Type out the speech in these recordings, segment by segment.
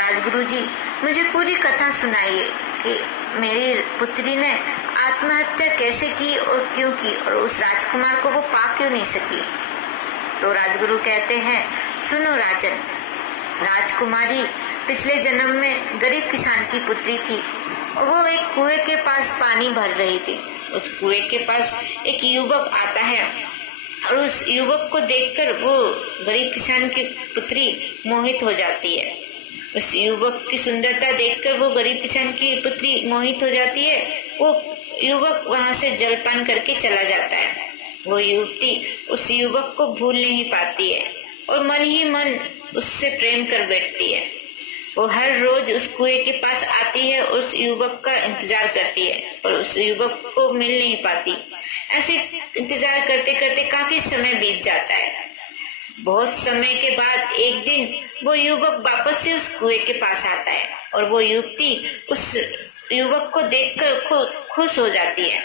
राजगुरु जी, मुझे पूरी कथा सुनाइए कि मेरी पुत्री ने आत्महत्या कैसे की और क्यों की, और उस राजकुमार को वो पा क्यों नहीं सकी। तो राजगुरु कहते हैं, सुनो राजन, राजकुमारी पिछले जन्म में गरीब किसान की पुत्री थी और वो एक कुएं के पास पानी भर रही थी। उस कुएं के पास एक युवक आता है और उस युवक को देखकर वो गरीब किसान की पुत्री मोहित हो जाती है। उस युवक की सुंदरता देखकर वो गरीब किसान की पुत्री मोहित हो जाती है। वो युवक वहां से जलपान करके चला जाता है। वो युवती उस युवक को भूल नहीं पाती है और मन ही मन उससे प्रेम कर बैठती है। वो हर रोज उस कुएं के पास आती है और उस युवक का इंतजार करती है और उस युवक को मिल नहीं पाती। ऐसे इंतजार करते करते काफी समय बीत जाता है। बहुत समय के बाद एक दिन वो युवक वापस से उस कुएं के पास आता है और वो युवती उस युवक को देखकर खुश हो जाती है।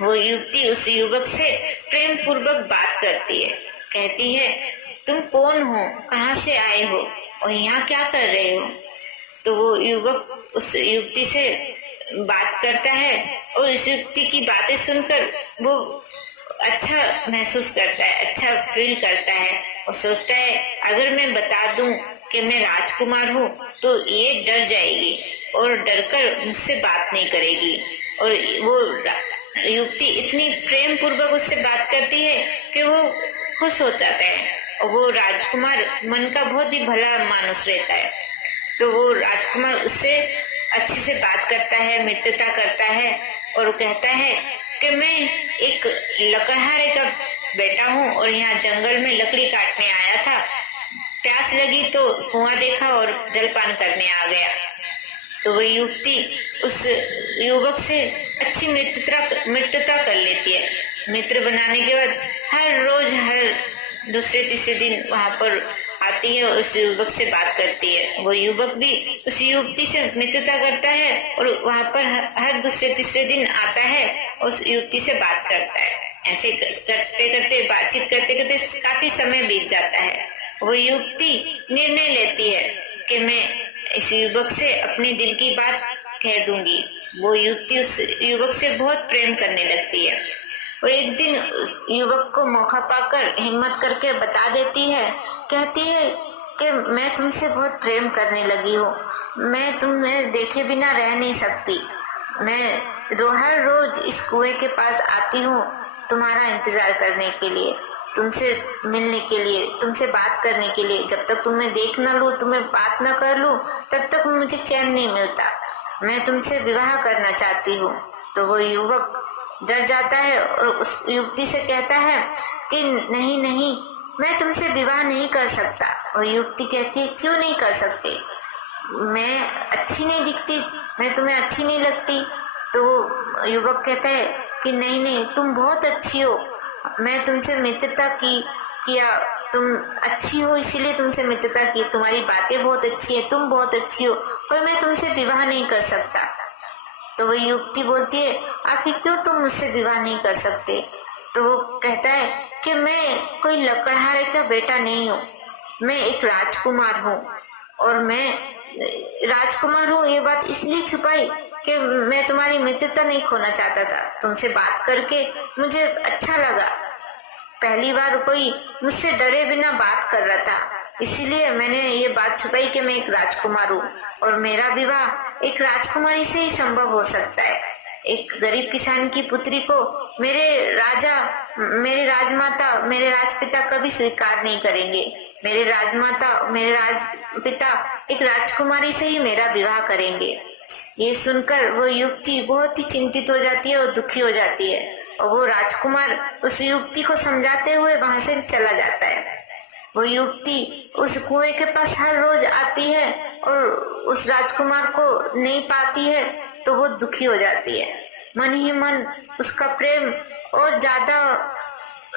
वो युवती उस युवक से प्रेम पूर्वक बात करती है, कहती है, तुम कौन हो, कहाँ से आए हो और यहाँ क्या कर रहे हो। तो वो युवक उस युवती से बात करता है और उस युवती की बातें सुनकर वो अच्छा महसूस करता है, अच्छा फील करता है और सोचता है, अगर मैं बता दूं कि मैं राजकुमार हूँ तो ये डर जाएगी और डरकर मुझसे बात नहीं करेगी। और वो युवती इतनी प्रेम पूर्वक उससे बात करती है कि वो खुश हो जाता है और वो राजकुमार मन का बहुत ही भला मानुस रहता है। तो वो राजकुमार उससे अच्छे से बात करता है, मित्रता करता है और कहता है कि मैं एक लकड़हारे का बेटा हूँ और यहाँ जंगल में लकड़ी काटने आया था। प्यास लगी तो कुआं देखा और जलपान करने आ गया। तो वह युवती उस युवक से अच्छी मित्रता कर लेती है। मित्र बनाने के बाद हर दूसरे तीसरे दिन वहां पर आती है और उस युवक से बात करती है। वो युवक भी उस युवती से मित्रता करता है और वहां पर हर दूसरे तीसरे दिन आता है और उस युवती से बात करता है। ऐसे करते करते बातचीत करते करते काफी समय बीत जाता है। वो युवती निर्णय लेती है कि मैं इस युवक से अपने दिल की बात कह दूंगी। वो युवती उस युवक से बहुत प्रेम करने लगती है। वो एक दिन उस युवक को मौका पाकर हिम्मत करके बता देती है, कहती है कि मैं तुमसे बहुत प्रेम करने लगी हूँ, मैं तुम्हें देखे बिना रह नहीं सकती। मैं हर रोज इस कुएं के पास आती हूँ तुम्हारा इंतजार करने के लिए, तुमसे मिलने के लिए, तुमसे बात करने के लिए। जब तक तुम्हें देख न लूं, तुम्हें बात न कर लूं, तब तक मुझे चैन नहीं मिलता। मैं तुमसे विवाह करना चाहती हूँ। तो वो युवक डर जाता है और उस युवती से कहता है कि नहीं नहीं, मैं तुमसे विवाह नहीं कर सकता। और युवती कहती है, क्यों नहीं कर सकते, मैं अच्छी नहीं दिखती, मैं तुम्हें अच्छी नहीं लगती। तो युवक कहता है कि नहीं नहीं, तुम बहुत अच्छी हो, मैं तुमसे मित्रता किया, तुम अच्छी हो इसीलिए तुमसे मित्रता की, तुम्हारी बातें बहुत अच्छी है, तुम बहुत अच्छी हो, पर मैं तुमसे विवाह नहीं कर सकता। तो वह युवती बोलती है, आखिर क्यों तुम मुझसे विवाह नहीं कर सकते। तो वो कहता है कि मैं कोई लकड़हारे का बेटा नहीं हूँ, मैं एक राजकुमार हूँ और मैं राजकुमार हूँ ये बात इसलिए छुपाई कि मैं तुम्हारी मित्रता नहीं खोना चाहता था। तुमसे बात करके मुझे अच्छा लगा, पहली बार कोई मुझसे डरे बिना बात कर रहा था, इसीलिए मैंने ये बात छुपाई कि मैं एक राजकुमार हूँ और मेरा विवाह एक राजकुमारी से ही संभव हो सकता है। एक गरीब किसान की पुत्री को मेरे राजा, मेरे राजमाता, मेरे राजपिता कभी स्वीकार नहीं करेंगे। मेरे राजमाता, मेरे राजपिता एक राजकुमारी से ही मेरा विवाह करेंगे। ये सुनकर वो युवती बहुत ही चिंतित हो जाती है और दुखी हो जाती है और वो राजकुमार उस युवती को समझाते हुए वहां से चला जाता है। वो युवती उस कुएं के पास हर रोज आती है और उस राजकुमार को नहीं पाती है तो वो दुखी हो जाती है। मन ही मन उसका प्रेम और ज्यादा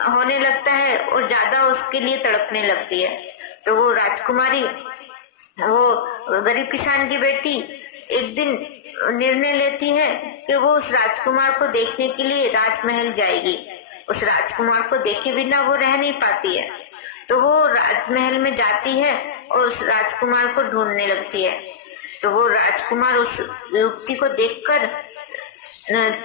होने लगता है और ज्यादा उसके लिए तड़पने लगती है। तो वो राजकुमारी, वो गरीब किसान की बेटी एक दिन निर्णय लेती है कि वो उस राजकुमार को देखने के लिए राजमहल जाएगी। उस राजकुमार को देखे बिना वो रह नहीं पाती है। तो वो राजमहल में जाती है और उस राजकुमार को ढूंढने लगती है। तो वो राजकुमार उस युवती को देखकर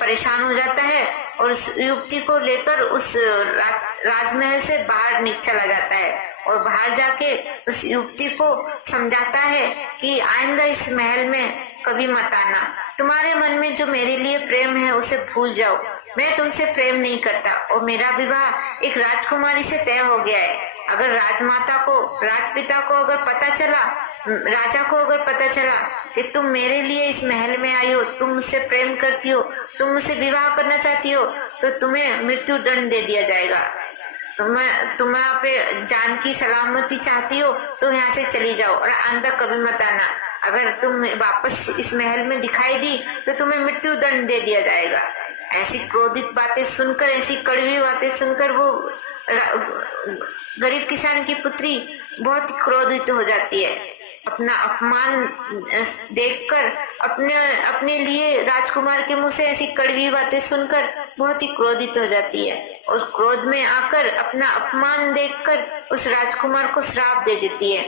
परेशान हो जाता है और उस युवती को लेकर उस राजमहल से बाहर चला जाता है और बाहर जाके उस युवती को समझाता है कि आइंदा इस महल में कभी मत आना, तुम्हारे मन में जो मेरे लिए प्रेम है उसे भूल जाओ, मैं तुमसे प्रेम नहीं करता और मेरा विवाह एक राजकुमारी से तय हो गया है। अगर राजमाता को, राजपिता को अगर पता चला, राजा को अगर पता चला कि तुम मेरे लिए इस महल में आई हो, तुम मुझसे प्रेम करती हो, तुम मुझसे विवाह करना चाहती हो, तो तुम्हें मृत्यु दंड दे दिया जाएगा। तुम यहाँ पे जान की सलामती चाहती हो तो यहाँ से चली जाओ और अंदर कभी मत आना। अगर तुम वापस इस महल में दिखाई दी तो तुम्हें मृत्यु दंड दे दिया जाएगा। ऐसी क्रोधित बातें सुनकर, ऐसी कड़वी बातें सुनकर वो गरीब किसान की पुत्री बहुत क्रोधित हो जाती है। अपना अपमान देखकर, अपने लिए राजकुमार के मुंह से ऐसी कड़वी बातें सुनकर बहुत ही क्रोधित हो जाती है और क्रोध में आकर अपना अपमान देखकर उस राजकुमार को श्राप दे देती है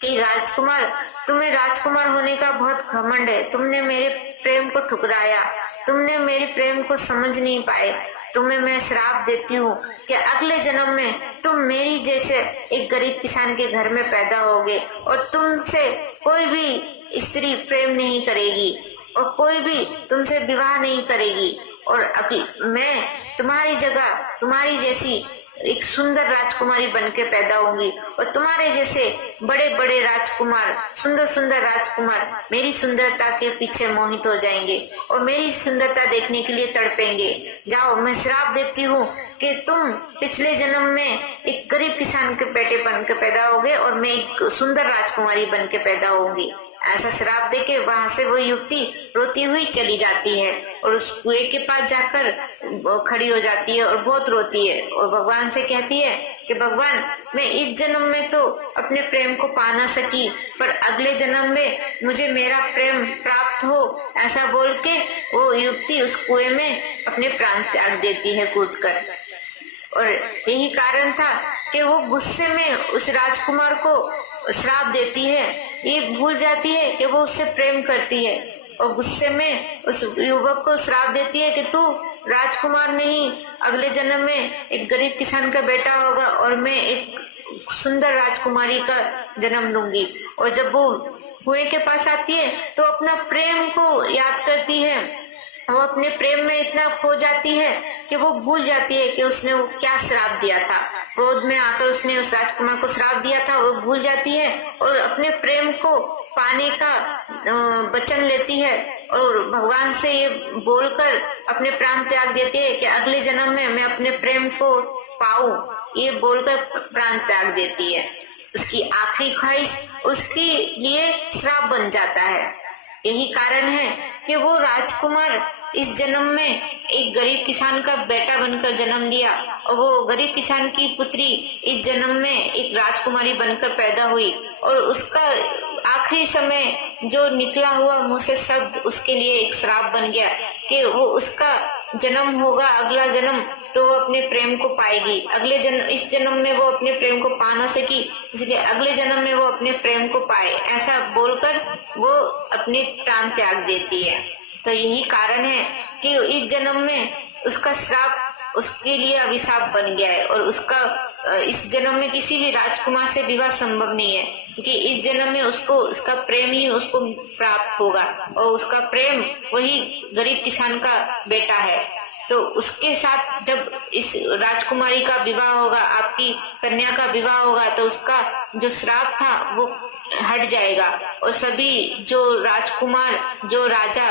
कि राजकुमार, तुम्हें राजकुमार होने का बहुत घमंड है, तुमने मेरे प्रेम को ठुकराया, तुमने मेरे प्रेम को समझ नहीं पाए, तुम्हें मैं श्राप देती हूँ कि अगले जन्म में तुम मेरी जैसे एक गरीब किसान के घर में पैदा होगे और तुमसे कोई भी स्त्री प्रेम नहीं करेगी और कोई भी तुमसे विवाह नहीं करेगी और अभी मैं तुम्हारी जगह तुम्हारी जैसी एक सुंदर राजकुमारी बनके पैदा होंगी और तुम्हारे जैसे बड़े बड़े राजकुमार, सुंदर सुंदर राजकुमार मेरी सुंदरता के पीछे मोहित हो जाएंगे और मेरी सुंदरता देखने के लिए तड़पेंगे। जाओ, मैं श्राप देती हूँ कि तुम पिछले जन्म में एक गरीब किसान के बेटे बन के पैदा होगे और मैं एक सुंदर राजकुमारी बन के पैदा होंगी। ऐसा श्राप देके वहां से वो युवती रोती हुई चली जाती है और उस कुएं के पास जाकर खड़ी हो जाती है और बहुत रोती है और भगवान से कहती है कि भगवान, मैं इस जन्म में तो अपने प्रेम को पा ना सकी, पर अगले जन्म में मुझे मेरा प्रेम प्राप्त हो। ऐसा बोल के वो युवती उस कुएं में अपने प्राण त्याग देती है कूदकर। और यही कारण था कि वो गुस्से में उस राजकुमार को श्राप देती है। ये भूल जाती है कि वो उससे प्रेम करती है और गुस्से में उस युवक को श्राप देती है कि तू राजकुमार नहीं, अगले जन्म में एक गरीब किसान का बेटा होगा और मैं एक सुंदर राजकुमारी का जन्म लूंगी। और जब वो कुएं के पास आती है तो अपना प्रेम को याद करती है। वो अपने प्रेम में इतना खो जाती है कि वो भूल जाती है कि उसने वो क्या श्राप दिया था। क्रोध में आकर उसने उस राजकुमार को श्राप दिया था, वो भूल जाती है और अपने प्रेम को पाने का वचन लेती है और भगवान से ये बोलकर अपने प्राण त्याग देती है कि अगले जन्म में मैं अपने प्रेम को पाऊं, ये बोलकर प्राण त्याग देती है। उसकी आखिरी ख्वाहिश उसके लिए श्राप बन जाता है। यही कारण है कि वो राजकुमार इस जन्म में एक गरीब किसान का बेटा बनकर जन्म लिया और वो गरीब किसान की पुत्री इस जन्म में एक राजकुमारी बनकर पैदा हुई और उसका आखिरी समय जो निकला हुआ मुंह से शब्द उसके लिए एक श्राप बन गया कि वो उसका जन्म होगा अगला जन्म तो वो अपने प्रेम को पाएगी। अगले जन्म, इस जन्म में वो अपने प्रेम को पा ना सकी, इसलिए अगले जन्म में वो अपने प्रेम को पाए, ऐसा बोलकर वो अपने प्राण त्याग देती है। तो यही कारण है कि इस जन्म में उसका श्राप उसके लिए अभिशाप बन गया है और उसका इस जन्म में किसी भी राजकुमार से विवाह संभव नहीं है, क्योंकि इस जन्म में उसको उसका प्रेम ही उसको प्राप्त होगा और उसका प्रेम वही गरीब किसान का बेटा है। तो उसके साथ जब इस राजकुमारी का विवाह होगा, आपकी कन्या का विवाह होगा, तो उसका जो श्राप था वो हट जाएगा और सभी जो राजकुमार, जो राजा